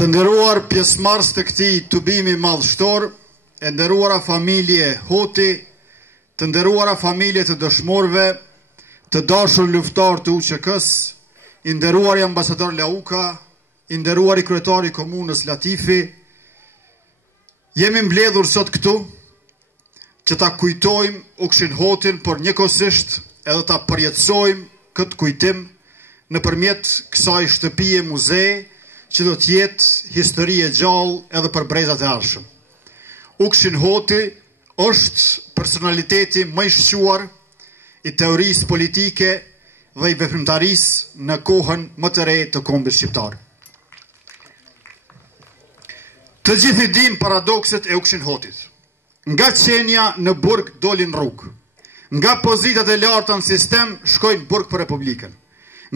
Të nderuar pjesëmarrës të këtij tubimi madhështor, e nderuara familje Hoti, të nderuara familje të dëshmorëve, të dashur luftar të UÇK-s, i nderuari ambasador Lauka, i nderuari kryetari i komunës Latifi, jemi mbledhur sot këtu që ta kujtojmë Ukshin Hotin, por njëkohësisht edhe ta përjetësojmë këtë kujtim nëpërmjet kësaj shtëpie muze që do të jetë histori e gjallë edhe për brezat e ardhshëm. Ukshin Hoti është personaliteti më i shquar i teorisë politike dhe i veprimtarisë në kohën më të re të kombit shqiptar. Të gjithë i dim paradokset e Ukshin Hotit. Nga qenja në burg dolin rrugë. Nga pozitat e larta në sistem shkojnë burg për Republikën.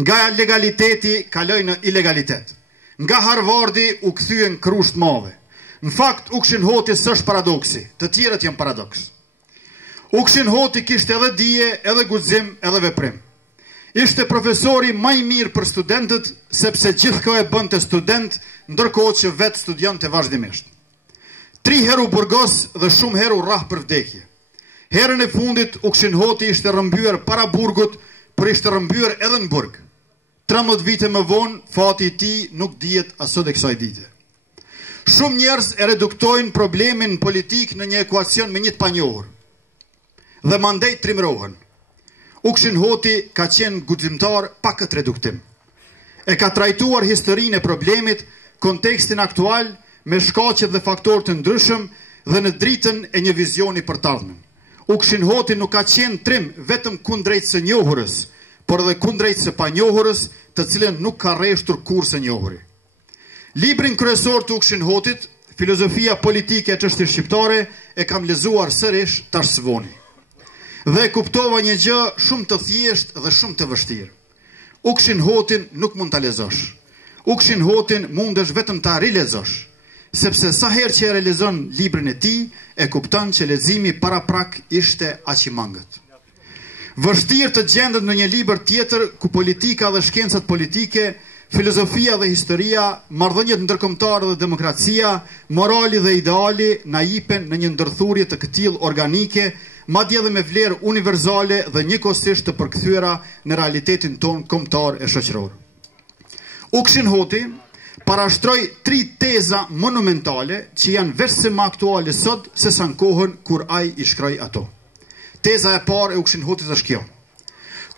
Nga legaliteti kalojnë në ilegalitet. Nga Harvardi u kthyen krusht madhe. Në fakt, Ukshin Hoti s'është paradoksi, të tjerët janë paradoks. Ukshin Hoti kishte edhe dije, edhe guxim, edhe veprim. Ishte profesori më i mirë për studentët, sepse gjithkohë e bënte student, ndërkohë që vetë studionte vazhdimisht. 3 herë u burgos dhe shumë herë u rrah për vdekje. Herën e fundit Ukshin Hoti ishte rrëmbyer para burgut, por ishte rrëmbyer edhe në burg. 13 vite më vonë, fati i tij nuk dihet as sot e kësaj dite. Shumë njerëz e reduktojnë problemin politik në një ekuacion me një të panjohur dhe mandej trimrohen. Ukshin Hoti ka qenë guximtar pa këtë reduktim. E ka trajtuar historinë e problemit, kontekstin aktual, me shkaqe dhe faktorë të ndryshëm dhe në dritën e një vizioni për të ardhmen. Ukshin Hoti nuk ka qenë trim vetëm kundrejt së njohurës, por edhe kundrejt së panjohurës, të cilën nuk ka rreshtur kurrë së njohuri. Librin kryesor të Ukshin Hotit, Filozofia politike e çështjes shqiptare, e kam lexuar sërish tash së voni. Dhe kuptova një gjë shumë të thjeshtë dhe shumë të vështirë. Ukshin Hotin nuk mund ta lexosh. Ukshin Hotin mundesh vetëm ta rilexosh, sepse sa herë që e realizon librin e tij, e kupton që leximi paraprak ishte aq i mangët. Vështirë të gjendet në një libër tjetër ku politika dhe shkencat politike, filozofia dhe historia, marrëdhëniet ndërkombëtare dhe demokracia, morali dhe ideali na jipen në një ndërthurje të këtillë organike, madje edhe me vlerë universale dhe njëkohësisht të përkthyera në realitetin ton kombëtar e shoqëror. Ukshin Hoti parashtroi 3 teza monumentale që janë veç se më aktuale sot se sa në kohën kur ai i shkroi ato. Teza e parë e Ukshin Hotit është kjo: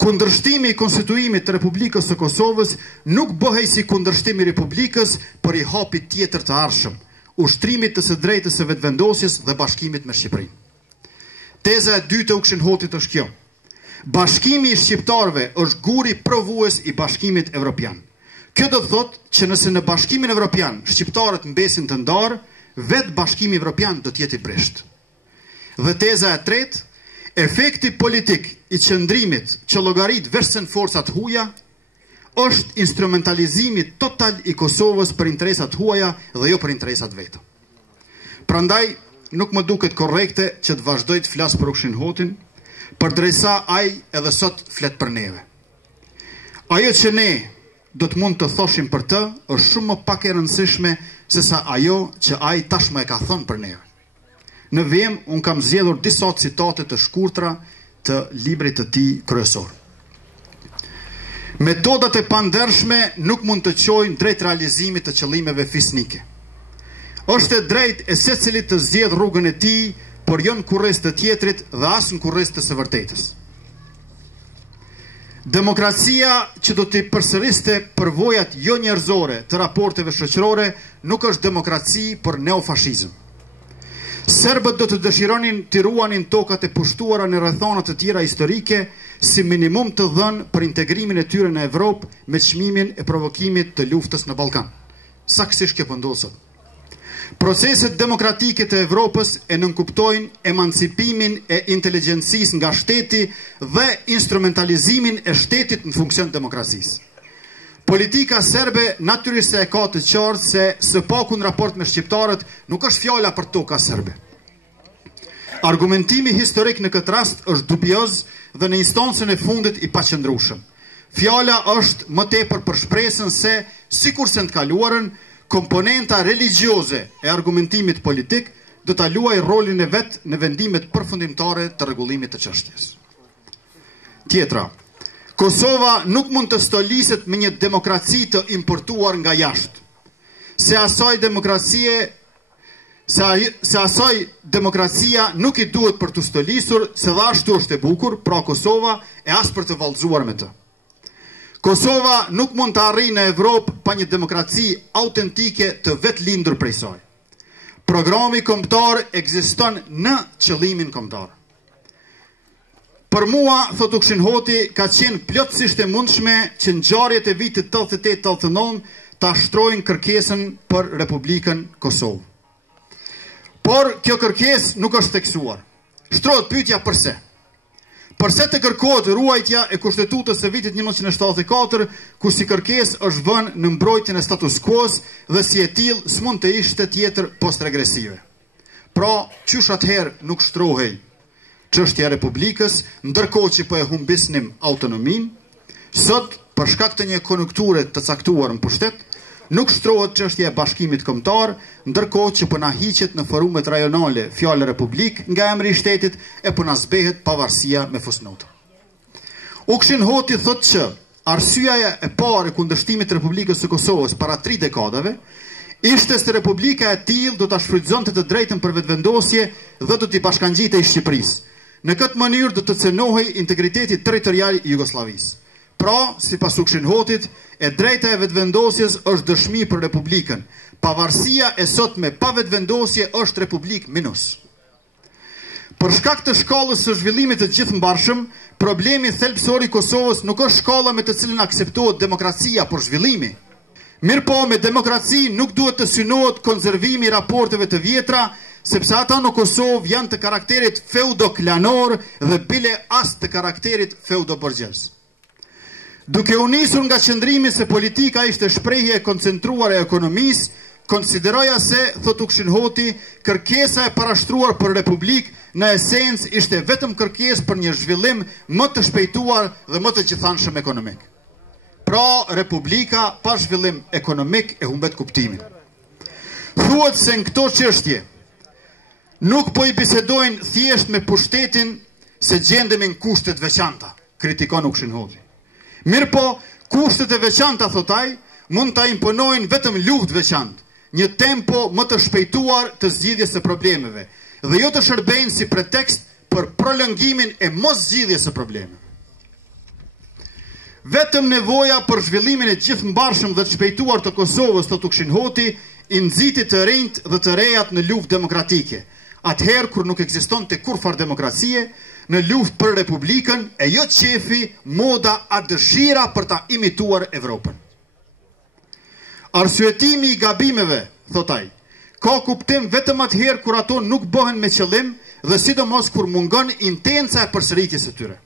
kundërshtimi i konstituimit të Republikës së Kosovës nuk bëhej si kundërshtimi i Republikës, por i hapit tjetër të ardhshëm, ushtrimit të së drejtës së vetëvendosjes dhe bashkimit me Shqipërinë. Teza e dytë e Ukshin Hotit është kjo: bashkimi i shqiptarëve është guri provues i bashkimit evropian. Kjo do të thotë që nëse në bashkimin evropian shqiptarët mbesin të ndarë, vetë bashkimi evropian do të jetë i brisht. Dhe teza e tretë: efekti politik i qëndrimit që llogarit vetëm në forcat huaja është instrumentalizimi total i Kosovës për interesat huaja dhe jo për interesat veta. Prandaj nuk më duket korrekte që të vazhdoj të flas për Ukshin Hotin, përderisa ai edhe sot flet për neve. Ajo që ne do të mund të thoshim për të është shumë më pak e rëndësishme se sa ajo që ai tashmë e ka thënë për neve. Në vim, unë kam zgjedhur disa citate të shkurtra të librit të tij kryesor. Metodat e pandershme nuk mund të çojnë drejt realizimit të qëllimeve fisnike. Është e drejtë e secilit të zgjedh rrugën e tij, por jo në kurriz të tjetrit dhe as në kurriz të së vërtetës. Demokracia që do të përsëriste përvojat jo njerëzore të raporteve shoqërore nuk është demokraci, por neofashizëm. Serbët do të dëshironin të ruanin tokat e pushtuara në rrethana të tjera historike si minimum të dhënë për integrimin e tyre në Evropë me çmimin e provokimit të luftës në Ballkan. Saktësisht kjo po ndodh sot. Proceset demokratike të Evropës e nënkuptojnë emancipimin e inteligjencisë nga shteti dhe instrumentalizimin e shtetit në funksion demokracisë. Politika serbe natyrisht se e ka të qartë se së paku në raport me shqiptarët nuk është fjala për toka serbe. Argumentimi historik në këtë rast është dubioz dhe në instancën e fundit i paqëndrueshëm. Fjala është më tepër për shpresën se, sikur se në të kaluarën, komponenta religjioze e argumentimit politik do ta luajë rolin e vet në vendimet përfundimtare të rregullimit të çështjes. Tjetra, Kosova nuk mund të stoliset me një demokraci të importuar nga jashtë. Se asaj demokracia nuk i duhet për të stolisur, se dhe ashtu është e bukur, pra Kosova e as për të vallëzuar me të. Kosova nuk mund të arrijë në Evropë pa një demokraci autentike të vetë lindur prej saj. Programi kombëtar ekziston në qëllimin kombëtar. Për mua, thot Ukshin Hoti, ka qenë plotësisht e mundshme që ngjarjet e vitit 88-89 ta shtrojnë kërkesën për Republikën Kosovë. Por kjo kërkesë nuk është theksuar. Shtrohet pyetja pse. Përse të kërkohet ruajtja e Kushtetutës së vitit 1974, ku si kërkesë është vënë në mbrojtjen e status quo-s dhe si e tillë s'mund të ishte tjetër post-regresive. Pra, qysh atëherë nuk shtrohej çështja e Republikës, ndërkohë që po e humbisnim autonominë, sot për shkak të një konjunkture të caktuar në pushtet, nuk shtrohet çështja e bashkimit kombëtar, ndërkohë që po na hiqet në forumet rajonale fjalë Republik nga emri i shtetit e po na zbehet pavarësia me fusnotë. Ukshin Hoti thotë që arsyeja e parë e kundërshtimit të Republikës së Kosovës para 3 dekadave ishte se Republika e tillë do ta shfrytëzonte të drejtën për vetëvendosje dhe do t'i bashkangjitej Shqipërisë. Në këtë mënyrë do të cënohej integriteti territorial i Jugosllavisë. Pra, sipas Ukshin Hotit, e drejta e vetëvendosjes është dëshmi për Republikën. Pavarësia e sotme pa vetëvendosje është Republik minus. Për shkak të shkallës së zhvillimit të gjithëmbarshëm, problemi thelbësor i Kosovës nuk është shkalla me të cilën akseptohet demokracia por zhvillimi. Mirëpo me demokraci nuk duhet të synohet konservimi i raporteve të vjetra, sepse ata në Kosovë janë të karakterit feudoklanor dhe bile as të karakterit feudo-borgjes. Duke u nisur nga qëndrimi se politika ishte shprehje e koncentruar e ekonomisë, konsideroja se, thot Ukshin Hoti, kërkesa e parashtruar për Republik në esencë ishte vetëm kërkesë për një zhvillim më të shpejtuar dhe më të gjithanshëm ekonomik. Pra, Republika pa zhvillim ekonomik e humbet kuptimin. Thuhet se në këto çështje nuk po i bisedojnë thjesht me pushtetin se gjendemi në kushtet veçanta, kritikon Ukshin Hoti. Mirë po, kushtet e veçanta, thotaj, mund të imponojnë vetëm luftë veçantë, një tempo më të shpejtuar të zgjidhjes së problemeve, dhe jo të shërbejnë si pretekst për prolongimin e mos zgjidhjes së problemeve. Vetëm nevoja për zhvillimin e gjithëmbarshëm dhe të shpejtuar të Kosovës, thot Ukshin Hoti, i nxiti të rinjt dhe të rejat në luftë demokratike, atëherë kur nuk ekziston të kurfar demokracie, në luftë për Republikën e jo qefi, moda a dëshira për ta imituar Evropën. Arsyetimi i gabimeve, thotaj, ka kuptim vetëm atëherë kur ato nuk bëhen me qëllim dhe sidomos kur mungon intenca e përsëritjes së tyre.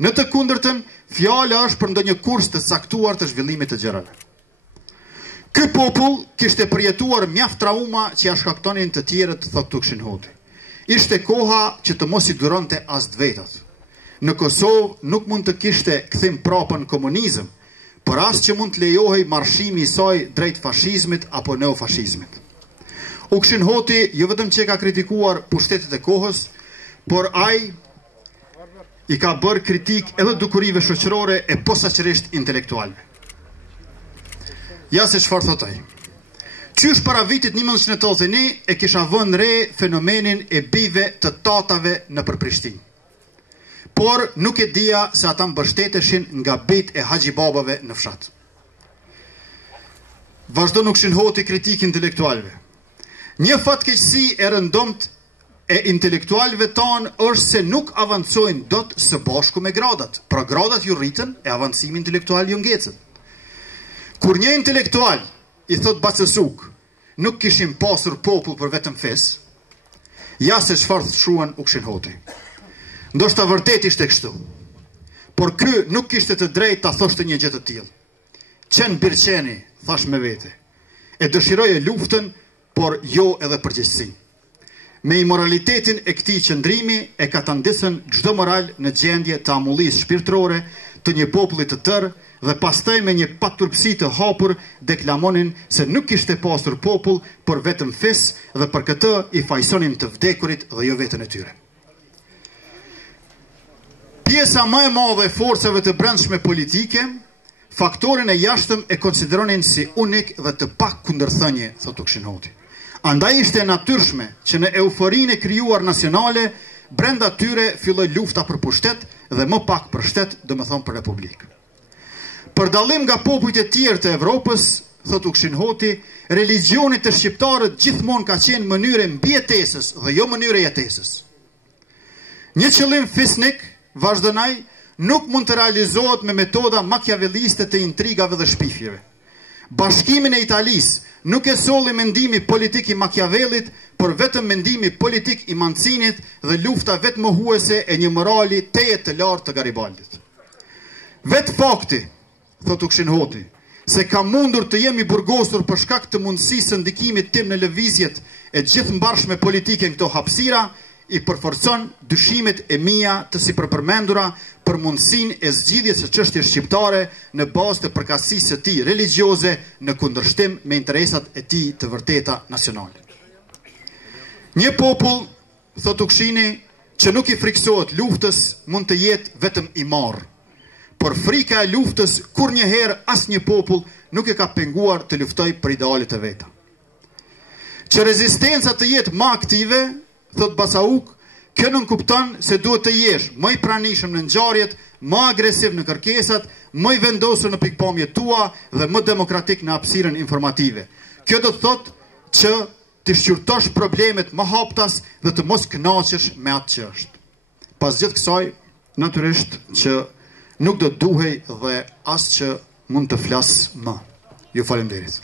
Në të kundërtën, fjala është për ndonjë kurs të caktuar të zhvillimit të gjërave. Ky popull kishte përjetuar mjaft trauma që ja shkaktonin të tjerët, thot Ukshin Hoti. Ishte koha që të mos i duronte as vetat. Në Kosovë nuk mund të kishte kthim prapën komunizëm, por as që mund të lejohej marshimi i saj drejt fashizmit apo neofashizmit. Ukshin Hoti jo vetëm që ka kritikuar pushtetet e kohës, por ai i ka bërë kritik edhe dukurive shoqërore e posaçërisht intelektualve. Ja se çfarë thot ai. Qysh para vitit 1981 e kisha vënë re fenomenin e bijve të tatave në Prishtinë. Por nuk e dija se ata mbështeteshin nga bijt e haxhibabave në fshat. Vazhdon Ukshin Hoti kritik intelektualve. Një fatkeqësi e rëndomt e intelektualve tanë është se nuk avancojnë dot së bashku me gradat. Pra gradat ju rritën e avancimi intelektual ju ngecën. Kur një intelektual i thot Bacesuk, nuk kishim pasur popull për vetëm fes, ja se çfarë shuan Ukshin Hoti. Ndoshta vërtet ishte kështu, por ky nuk kishte të drejtë ta thoshte një gjë të tillë. Qen birqeni, thash me vete, e dëshiroje luftën, por jo edhe përgjegjësi. Me imoralitetin e këtij qëndrimi e ka të ndisën çdo moral në gjendje të amullisë shpirtërore, të një populli të tërë dhe pastaj me një paturpsi të hapur deklamonin se nuk kishte pasur popull, por vetëm fis dhe për këtë i fajsonin të vdekurit dhe jo vetën e tyre. Pjesa më e madhe e forcave të brendshme politike, faktorin e jashtëm e konsideronin si unik dhe të pak kundërthënie, thot Ukshin Hoti. Andaj ishte natyrshme që në euforinë e krijuar nacionale, brenda tyre filloi lufta për pushtet dhe më pak për shtet, domethënë për republikë. Për dallim nga popujt e tjerë të Evropës, thot Ukshin Hoti, religioni të shqiptarët gjithmonë ka qenë mënyre mbijetesës dhe jo mënyre jetesës. Një qëllim fisnik, vazhdonai, nuk mund të realizohet me metoda makiavelliste të intrigave dhe shpifjeve. Bashkimin e Italisë nuk e solli mendimi politik i Machiavellit, por vetëm mendimi politik i Mancinit dhe lufta vetë mohuese e një morali teje të lartë të Garibaldit. Vetë fakti, thot Ukshin Hoti, se ka mundur të jemi burgosur për shkak të mundësisë së ndikimit tim në lëvizjet e gjithë mbarshme politike në këto hapësira, i përforcon dyshimet e mia të sipërpërmendura për mundësinë e zgjidhjes së çështjes shqiptare në bazë të përkatësisë së tij religjioze në kundërshtim me interesat e tij të vërteta nacionale. Një popull, thot Ukshini, që nuk i friksohet luftës mund të jetë vetëm i marrë, por frika e luftës kur njëherë asnjë popull nuk e ka penguar të luftoj për idealet e veta. Që rezistenca të jetë më aktive, thot Basauk, kjo nuk kupton se duhet të jesh më i pranishëm në ngjarjet, më agresiv në kërkesat, më i vendosur në pikpamjet tua dhe më demokratik në hapësirën informative. Kjo do të thotë që të shqyrtosh problemet më haptas dhe të mos kënaqesh me atë që është. Pas gjithë kësaj, natyrisht që nuk do të duhej dhe as që mund të flas më. Ju falenderit.